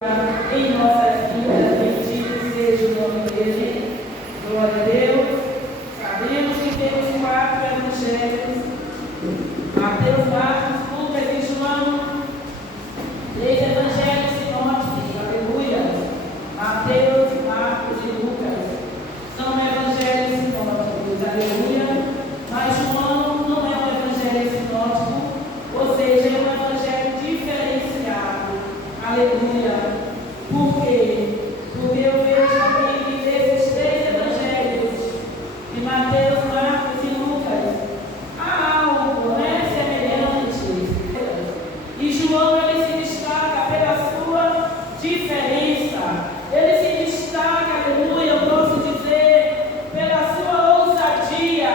em nossas vidas, bendito seja o nome dele, glória a Deus. Sabemos que temos 4 evangelhos, Mateus, Marcos, Lucas e João, 3 evangelhos sinóticos, aleluia. Mateus, Marcos e Lucas são evangelhos sinóticos, aleluia. Mas João não é um evangelho sinótico, ou seja, é um evangelho diferenciado, aleluia. Por quê? Porque eu vejo aqui que desses 3 evangelhos, de Mateus, Marcos e Lucas, há algo semelhante. E João, ele se destaca pela sua diferença. Ele se destaca, aleluia, eu posso dizer, pela sua ousadia,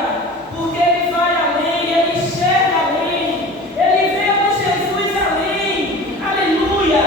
porque ele vai além, ele enxerga além, ele vê o Jesus além, aleluia.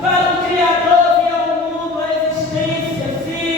Para o Criador e ao mundo a existência, sim.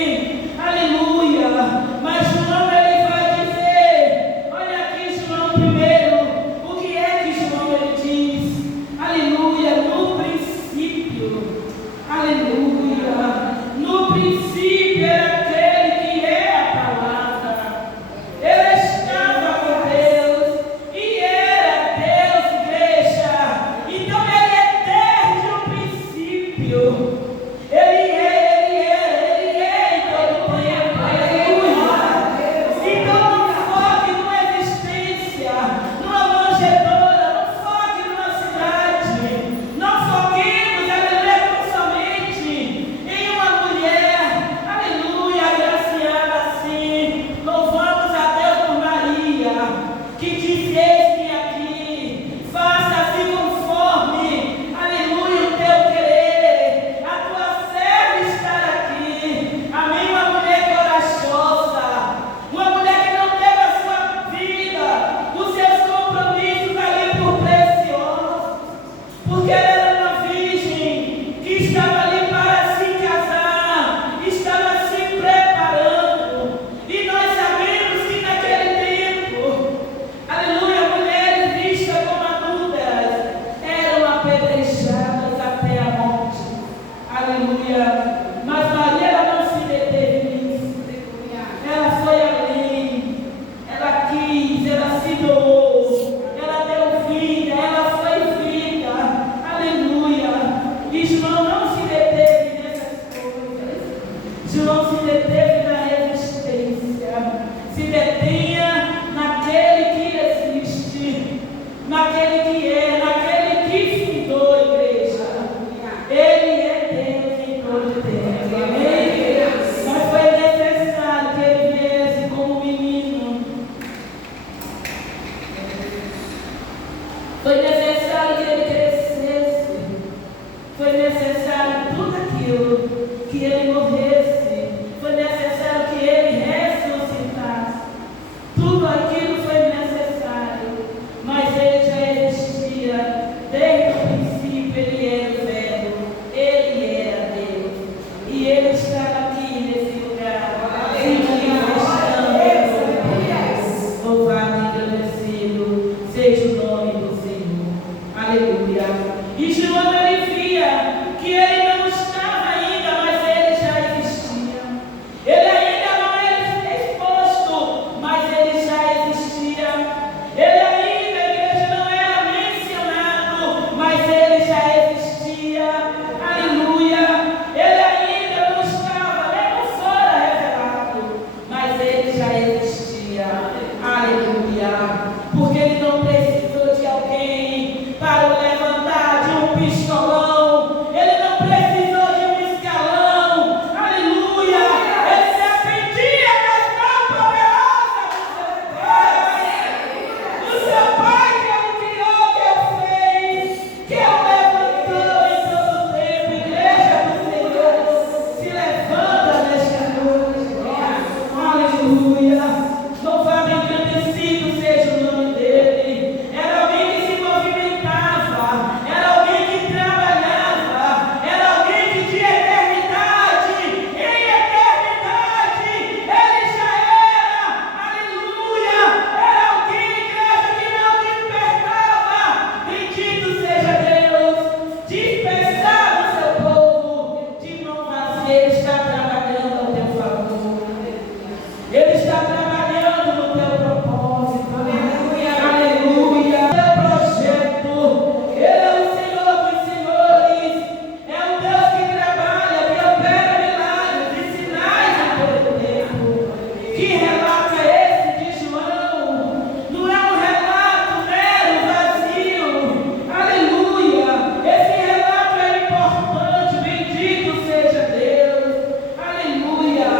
João se deteve na existência, se detenha naquele que existe, naquele que é, naquele que fundou a igreja. Ele é Deus em todo o tempo. Amém? Mas foi necessário que ele viesse como menino. Foi necessário que ele crescesse. Foi necessário tudo aquilo que ele morresse. Foi necessário que ele ressuscitasse. Tudo aquilo foi necessário. Mas ele já existia desde o princípio. Ele era o Verbo. Ele era Deus. E ele estava aqui nesse lugar. Louvado e agradecido seja o nome do Senhor. Aleluia. E João ele via que ele não estava ainda, mas ele já existia. Ele ainda não era exposto, mas ele já existia. Ele ainda, a igreja não era mencionado, mas ele já existia. Aleluia. Ele ainda não estava, nem não fora revelado, mas ele já existia. Aleluia. Porque ele não precisou de alguém para o levantar de um pistolão. Ele não precisou de um escalão. Aleluia. Ele se atendia das mãos poderosas do seu Pai, que o criou, que o fez, que o levantou em todo o tempo. Igreja do Senhor, se levanta nesta noite. Aleluia. Louvado e agradecido seja o nome dele. Era alguém que se movimentava, era alguém que trabalhava, era alguém que de eternidade em eternidade ele já era. Aleluia. Era alguém, igreja, que não despertava. Bendito seja Deus. Despertava o seu povo de mão vazia. Ele está trabalhando ao teu favor. Ele está trabalhando no teu propósito. Aleluia. Teu projeto. Ele é o Senhor dos senhores. É o Deus que trabalha, que opera milagres e sinais em todo o tempo. Que relato é esse de João? Não é um relato mero, vazio. Aleluia. Esse relato é importante. Bendito seja Deus. Aleluia.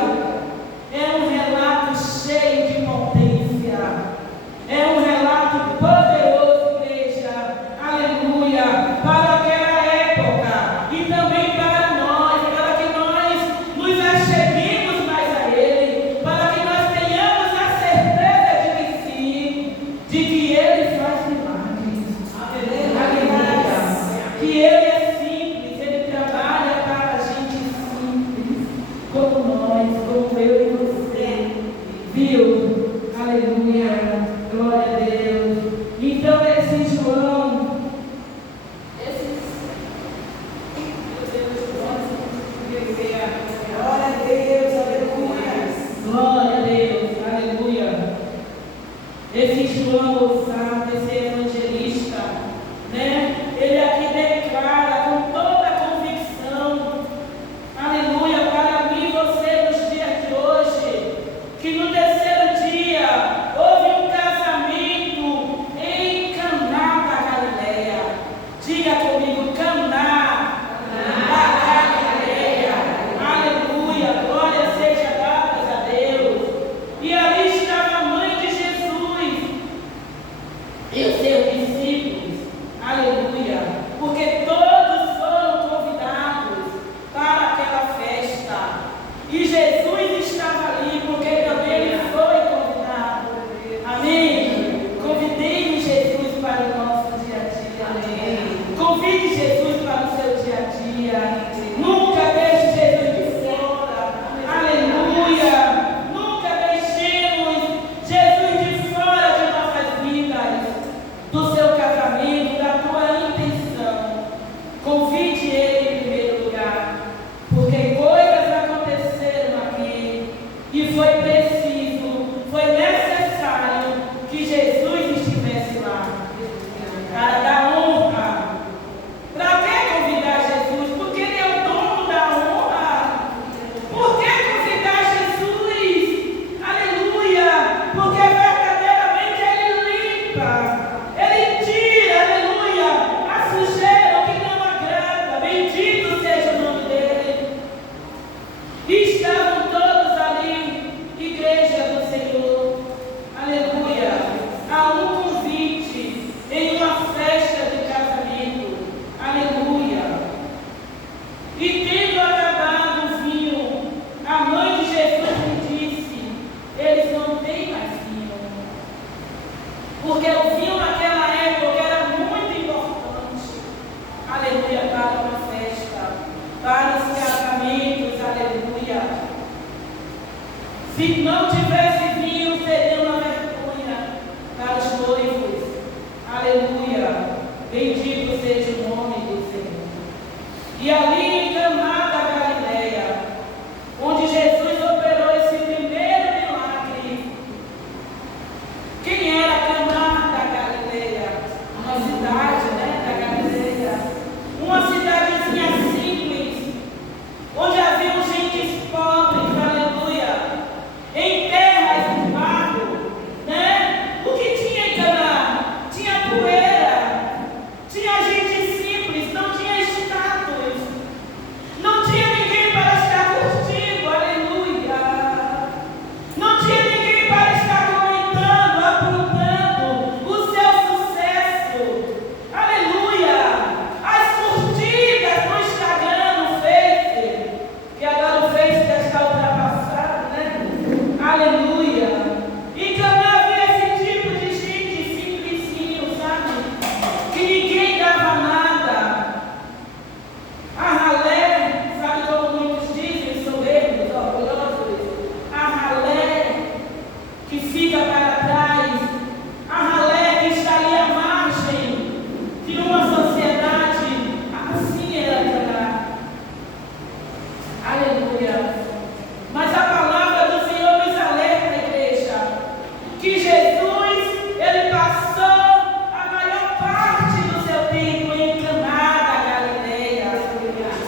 É um relato cheio de potência. É um relato poderoso, igreja. Aleluia. Para aquela época e também para que nós nos acheguemos mais a Ele, para que nós tenhamos a certeza de que sim, de que Ele faz milagres. Aleluia. Que Ele é simples, Ele trabalha para a gente simples, como nós, como eu e você. Viu? Aleluia. Glória a Deus. Então esse João, glória a Deus, aleluia. Glória a Deus, aleluia. Esse João ousado, esse evangelista, né? Ele aqui declara com toda a convicção, aleluia, para mim e você nos dias de hoje, que no terceiro dia houve um casamento em Caná da Galileia. Diga comigo, Caná da Galileia. Aleluia, glória seja dada a Deus. E ali estava a mãe de Jesus. Se não tivesse vinho, seria uma vergonha para os noivos. Aleluia. Bendito seja o nome do Senhor. E ali em Caná da Galileia, onde Jesus operou esse primeiro milagre. Quem era Caná da Galileia? Uma cidade, da Galileia. Uma cidadezinha simples, onde haviam gentes pobres, aleluia, em terras de barro, O que tinha em Caná? Tinha poeira, tinha gente simples, não tinha status, não tinha ninguém para estar curtindo, aleluia, não tinha ninguém para estar comentando, apontando o seu sucesso, aleluia. As curtidas no Instagram, no Face, que agora o Face já está ultrapassado, aleluia. E Caná havia esse tipo de gente simplesinho, sabe? Que ninguém dava nada. A ralé, sabe como muitos dizem, soberbos, orgulhosos? A ralé que fica para trás, a ralé que está ali à margem de uma sociedade. Assim era Caná. Aleluia. Mas a palavra do Senhor nos alerta, igreja, que Jesus, ele passou a maior parte do seu tempo em Caná da Galileia.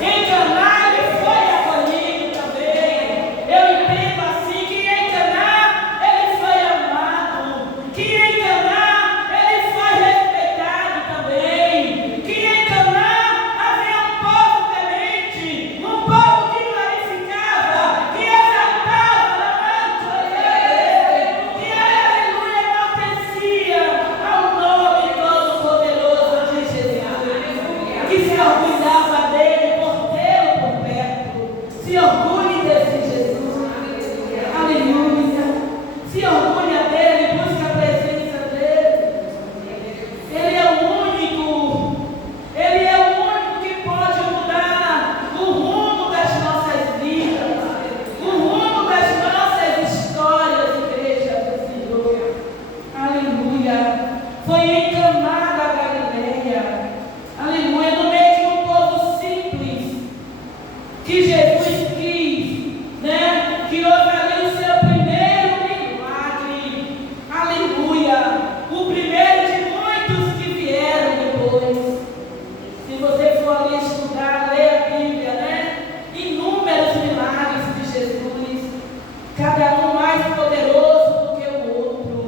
Em Caná ele foi acolhido também. Eu entendo assim que em Caná ele foi amado, que em Caná ele foi respeitado também, que em Caná havia um povo temente, um povo que glorificava, que exaltava, que aleluia enaltecia ao nome todo-poderoso de Jesus, que se orgulhava dele por tê-lo por perto. Se orgulhe desse Jesus, aleluia. Se orgulha dele, busca a presença dele. Ele é o único, ele é o único que pode mudar o rumo das nossas vidas, o rumo das nossas histórias, igreja do Senhor. Aleluia. Foi em Caná da Galileia, aleluia, no meio de um povo simples, que Jesus quis, que houve ali o seu primeiro milagre, aleluia, o primeiro de muitos que vieram depois. Se você for ali estudar, ler a Bíblia, inúmeros milagres de Jesus, cada um mais poderoso do que o outro.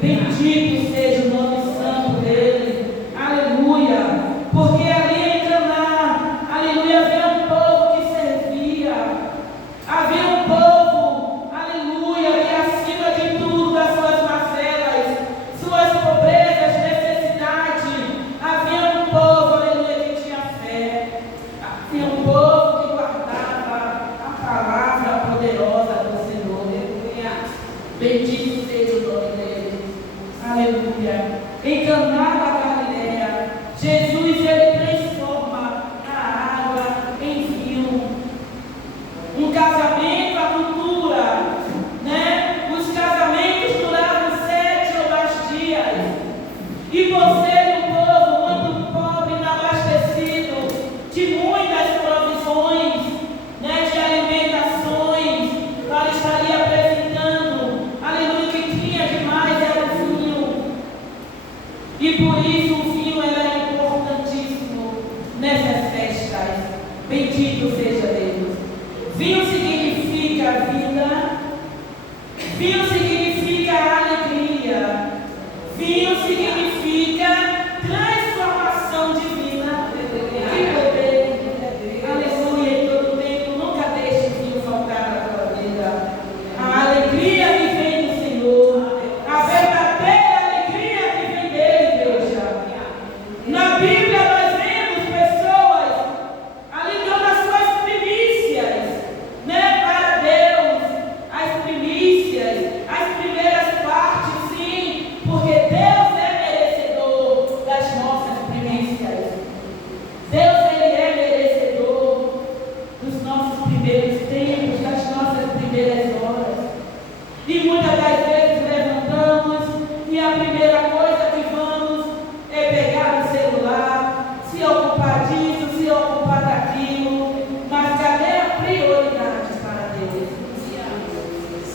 Bendito seja o nome santo dele, aleluia. Porque ali em Caná, aleluia, havia um povo que servia, havia um povo, aleluia, que acima de tudo, das suas mazelas, suas pobrezas, necessidade, havia um povo, aleluia, que tinha fé, havia um povo que guardava a palavra poderosa do Senhor, aleluia. Bendito seja o nome dele, aleluia. Em Caná da Galileia, Jesus, ele transforma a água em vinho. Um casamento, a cultura, os casamentos duravam 7 ou mais dias. E por ser um povo muito pobre, inabastecido, de muitas provisões, de alimentações, para estar ali apresentando, aleluia, que tinha demais era o vinho. E por isso o vinho era importantíssimo nessas festas. Bendito seja Deus. Vinho significa vida, vinho significa alegria, vinho significa transformação divina. Que poder, aleluia, em todo tempo, nunca deixe o vinho faltar na tua vida. A alegria que vem do Senhor, a verdadeira alegria que vem dele, igreja. Na Bíblia nós vemos pessoas ali dando as suas primícias, para Deus, as primícias, as primeiras partes, sim, porque Deus é merecedor das nossas primícias. Deus, ele é merecedor dos nossos primeiros tempos, das nossas primeiras horas.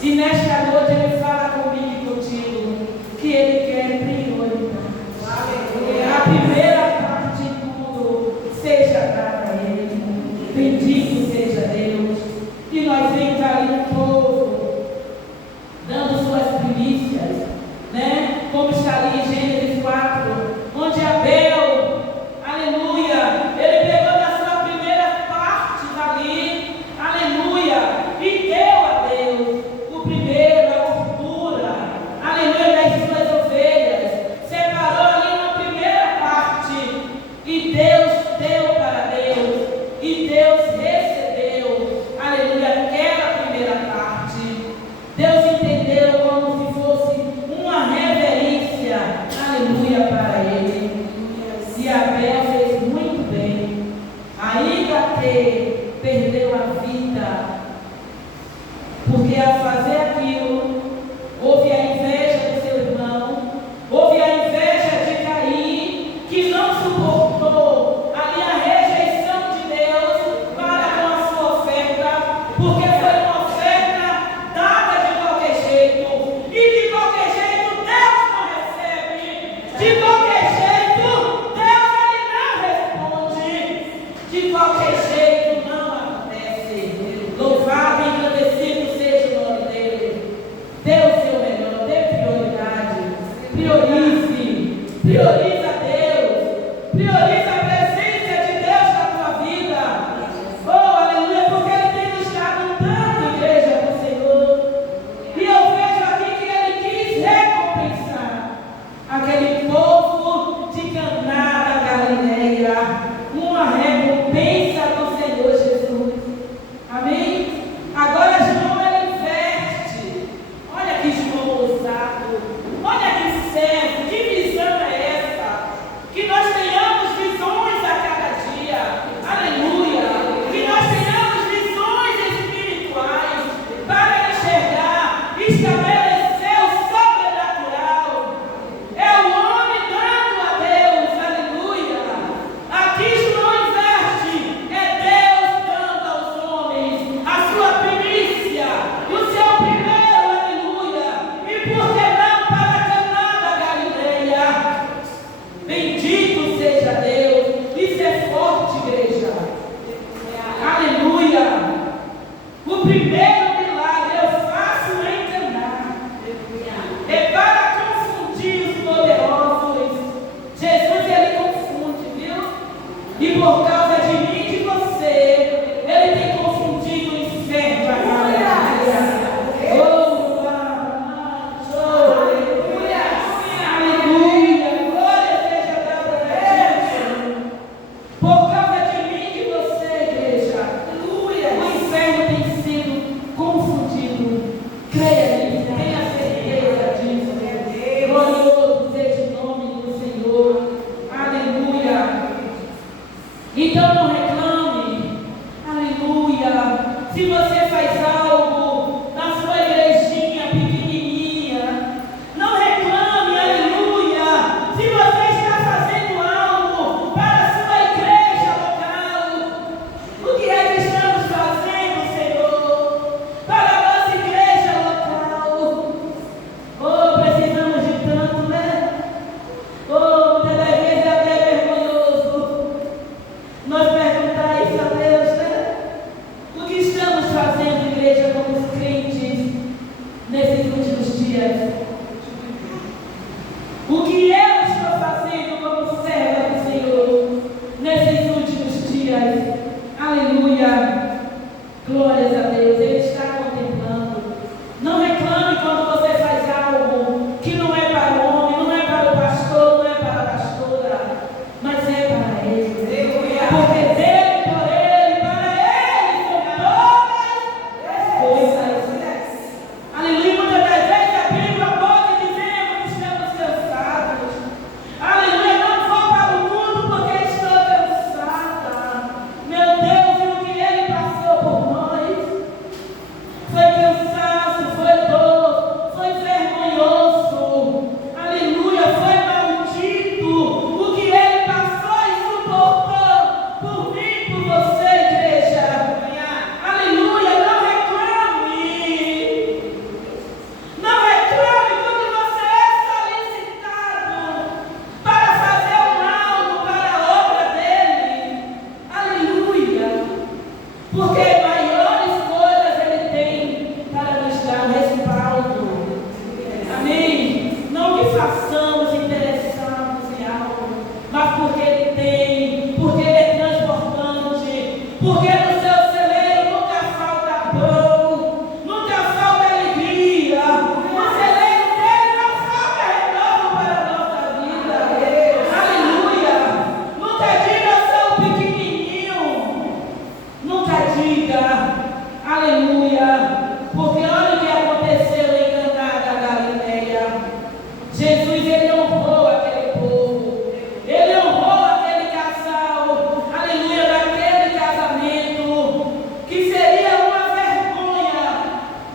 E nesta noite Ele fala comigo e contigo que Ele quer prioridade. A primeira parte de tudo seja dada a Ele. Bendito seja Deus. E nós vemos ali o povo dando suas primícias, né? Como está ali em Gênesis 4, onde Abel, aleluia, ele pegou da sua primeira parte ali, aleluia, e deu a Deus o primeiro, a gordura, aleluia, das suas ovelhas, separou ali uma primeira parte, e Deus deu para Deus, e Deus recebeu, aleluia, aquela primeira parte. Deus entendeu como se fosse uma reverência, aleluia, para Ele. E Abel fez muito bem, ainda que perdeu a vida, porque ao fazer aquilo, houve a inveja do seu irmão, houve a inveja de Caim, que não suportou ali a rejeição de Deus para com a sua oferta, porque foi uma oferta dada de qualquer jeito, e de qualquer jeito Deus não recebe, de qualquer jeito Deus ele não responde, de qualquer jeito não acontece. Louvado e agradecido seja o nome dele.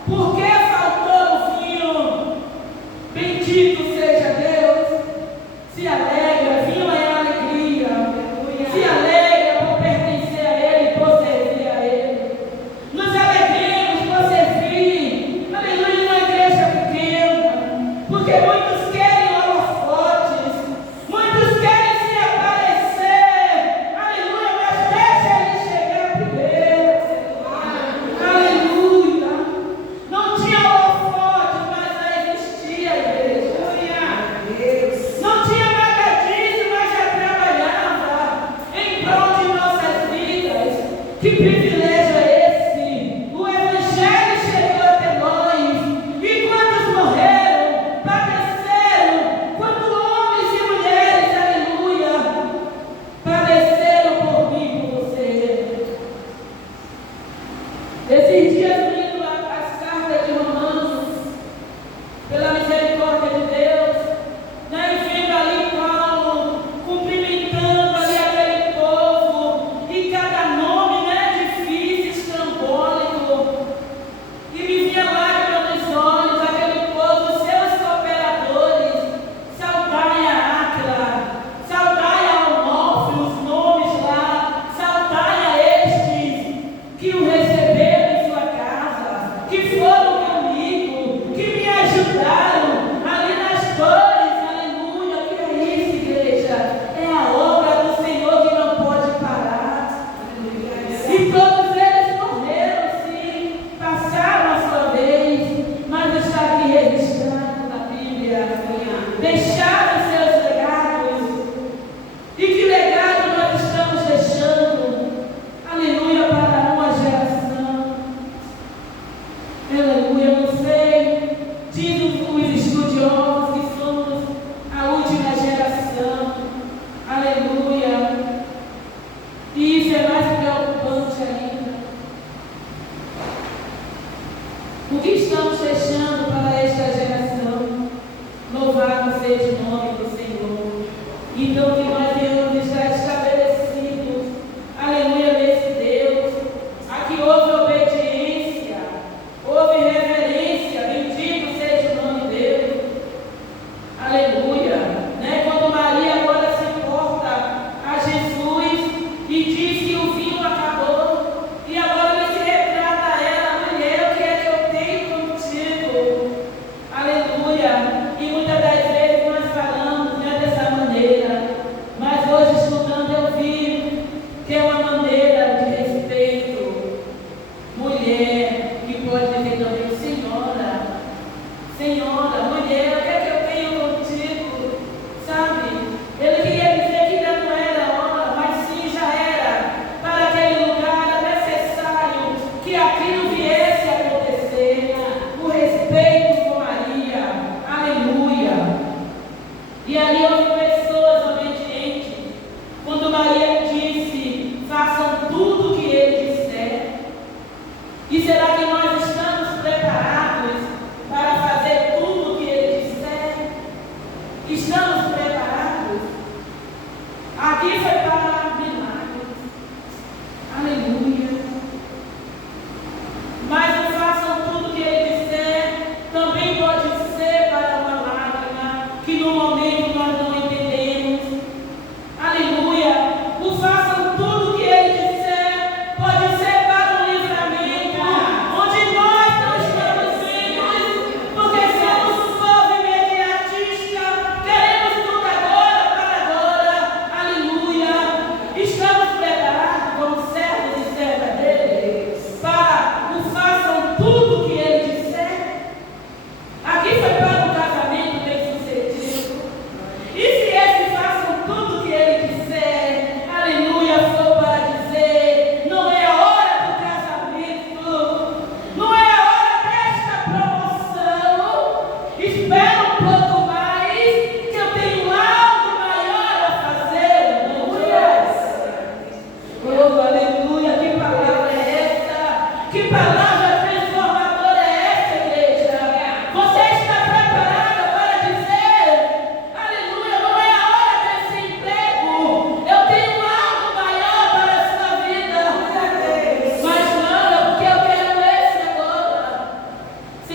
Porque faltou o vinho. Bendito seja Deus. Se alegra, vinho é alegria. Se alegra por pertencer a Ele, por servir a Ele. Nos alegremos por servir, aleluia, numa igreja pequena, porque muitos querem holofotes, muitos querem se aparecer, aleluia, mas deixa Ele chegar primeiro. Aleluia. Não tinha holofote, mas já existia a igreja. Não tinha magadice, mas já trabalhava em prol de nossas vidas. Que privilégio é esse? O Evangelho chegou até nós. E quantos morreram, padeceram? Quantos homens e mulheres, aleluia, padeceram por mim e por você? Esses dias, lendo as cartas de Romanos, pela misericórdia de Deus, né, e vendo ali Paulo cumprimentando ali aquele povo, e cada nome, né, difícil, estrambólico, e me vinha lágrima nos olhos, aquele povo, seus cooperadores, saudai a Áquila, saudai a Onofre, os nomes lá, saudai a estes que o receberam em sua casa, que foram comigo, que me ajudaram ali nas dores, aleluia. Que é isso, igreja? É a obra do Senhor que não pode parar. E todos eles morreram, sim, passaram a sua vez, mas está aqui registrado na Bíblia, deixaram seus legados. E que legado nós estamos deixando, aleluia, para uma geração. Aleluia, não sei, dizem os estudiosos que somos a última geração, aleluia, e isso é mais preocupante ainda. O que estamos deixando para esta geração? Louvado seja o nome do Senhor. Então que nós devemos estar estabelecidos, aleluia, nesse Deus. Aqui houve obediência, houve reverência, bendito seja o nome de Deus, aleluia, né? Quando Maria agora se porta a Jesus e diz que o vinho acabou, e agora ele se retrata a ela: mulher, o que é que eu tenho contigo? Aleluia. E muitas das vezes nós falamos, né, dessa maneira: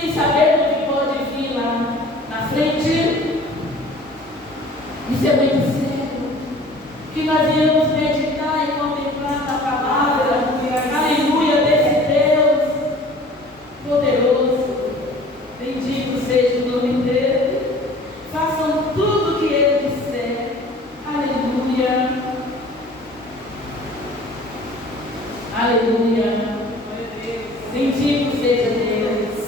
sem saber o que pode vir lá na frente. Isso é muito sério. Que nós iremos meditar e contemplar na palavra, aleluia, desse Deus poderoso. Bendito seja o nome dele. Façam tudo o que ele disser. Aleluia. Aleluia. Bendito seja Deus.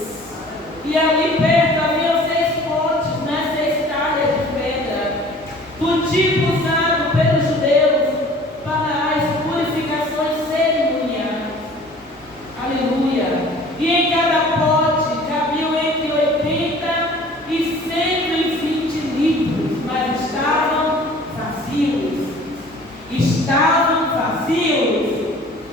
E ali perto havia 6 potes, né? 6 talhas de pedra, do tipo usado pelos judeus para as purificações cerimoniais. Aleluia. E em cada pote cabiam entre 80 e 120 litros, mas estavam vazios. Estavam vazios.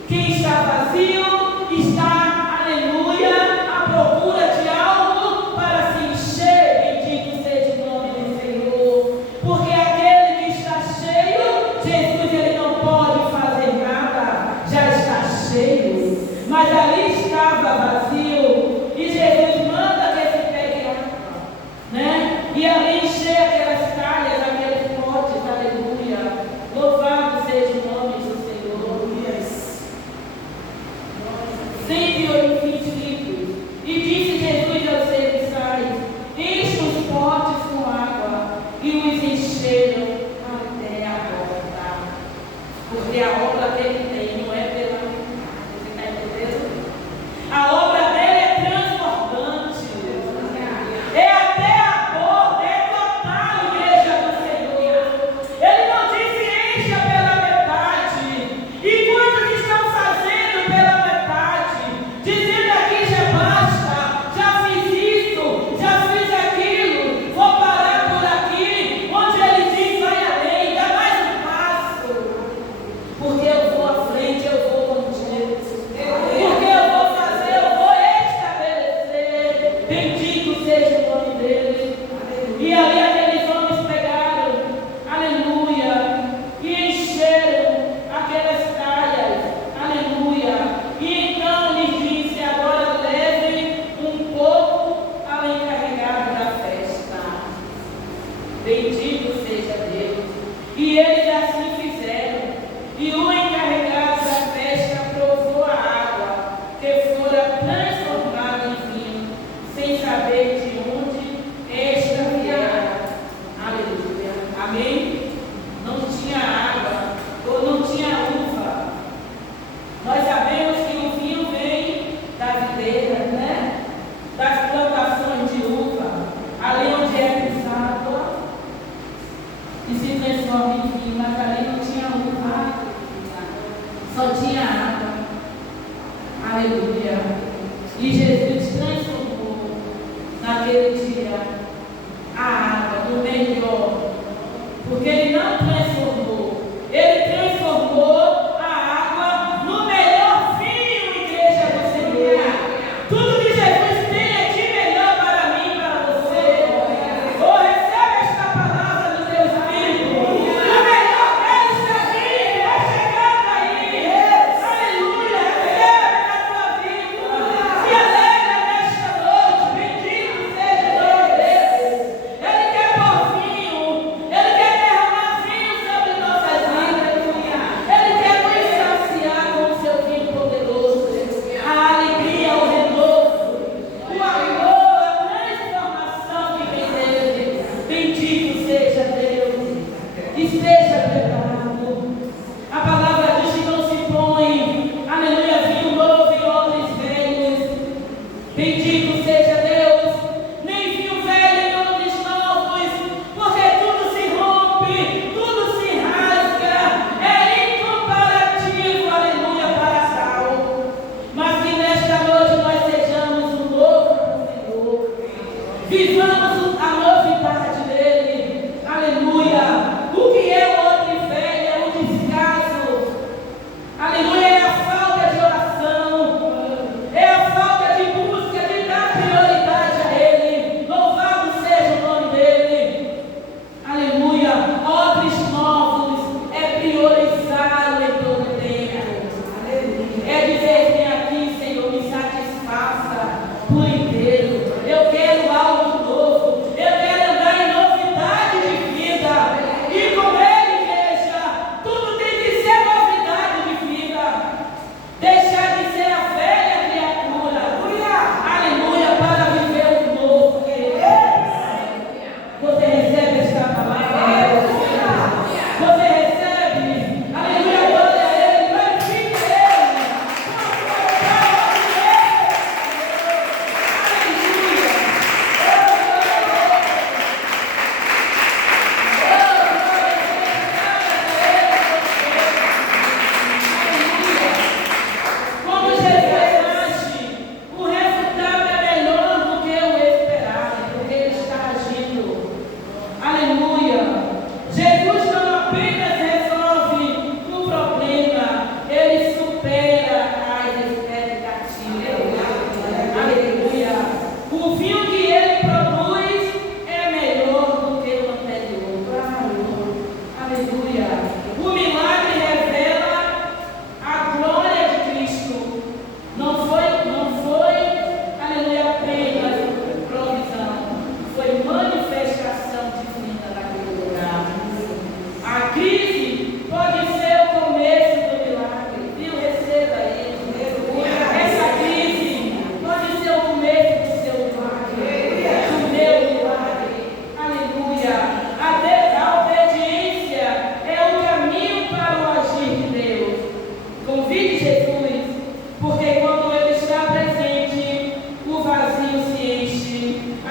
Quem está vazio está, aleluia, à procura de algo para se encher. Bendito seja o nome do Senhor. Porque aquele que está cheio, Jesus, ele não pode fazer nada, já está cheio. Mas ali estava vazio. E Jesus manda que se pegue água, né? E ali encher aquelas talhas, aqueles potes, aleluia. Louvado seja o nome do Senhor. 120 litros. E disse Jesus aos serviçais: enche os potes com água. E os encheram até a borda. Porque a obra que ele tem não é pela metade. Você está entendendo? A obra dele é transbordante. É até a borda, é total, igreja do Senhor. Ele não disse encha pela metade. E quantos estão fazendo pela metade? Dizendo aqui já basta, já fiz isso, já fiz aquilo, vou parar por aqui. Onde ele diz vai além, dá mais um passo. Porque eu vou à frente, eu vou contigo. Porque eu vou fazer, eu vou estabelecer. Bendito seja o nome dele. E ali aqueles homens pegaram, aleluia, e encheram aquelas talhas, aleluia. E então lhes disse: agora leve um pouco ao encarregado da festa. Bendito seja Deus. E eles assim fizeram. E o encarregado da festa provou a água que fora transformada em vinho, sem saber de onde esta viera. Aleluia. Amém? Não tinha água, ou não tinha uva. Nós sabemos que o vinho vem das videiras, né? Das plantações de uva, ali onde é pisado, e se transforma em vinho, mas ali não tinha uva, só tinha água. Aleluia. E Jesus transformou naquele dia a água do melhor, porque ele não transformou, ele transformou a água no melhor vinho, igreja do Senhor. Tudo que Jesus tem é de melhor para mim e para você. Ou recebe esta palavra do teu Espírito. O melhor dele está vindo, vai chegando aí. Aleluia, recebe na tua vida. Se alegra nesta noite. Bendito seja o nome de Deus. Ele quer pôr vinho, ele quer derramar vinho sobre nossas vidas. Ele quer nos saciar com o seu vinho poderoso. A alegria, o renovo, o amor, a transformação que vem dele. Bendito seja Deus. Esteja preparado. A palavra diz que não se põe, aleluia, vinho novo em odres velhos. Bendito seja Deus. Nem vinho velho em odres novos, porque tudo se rompe, tudo se rasga. É incomparativo, aleluia, para sal. Mas que nesta noite nós sejamos o novo do Senhor. Vivamos a novidade dele. Aleluia. O que é o odre velho? É o descaso. Aleluia. É a falta de oração. É a falta de busca, de dar prioridade a ele. Louvado seja o nome dele. Aleluia. Odres novos é priorizá-lo em todo tempo. É dizer: vem aqui, Senhor, me satisfaça por inteiro.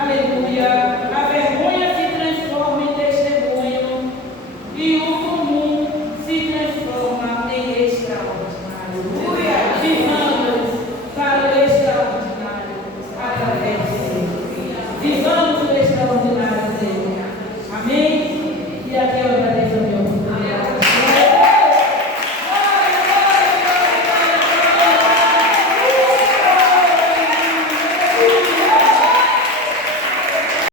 Aleluia.